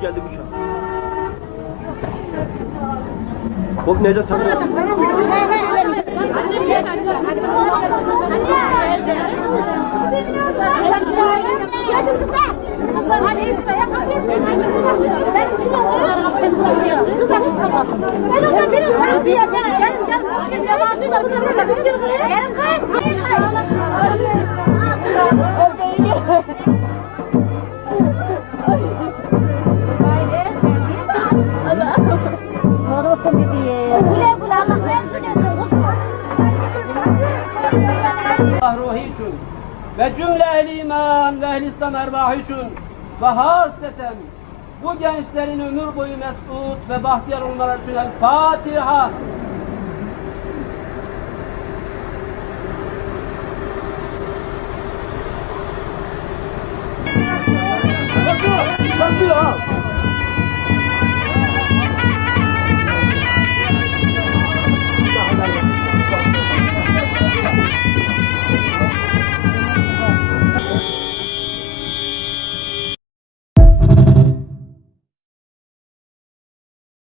Geldi bu çağ. Bak Necdet sen. ruhi için ve cümle ehli iman ve ehli İslam erbahı için ve hasreten bu gençlerin ömür boyu mesut ve bahtiyar olmaları için El Fatiha.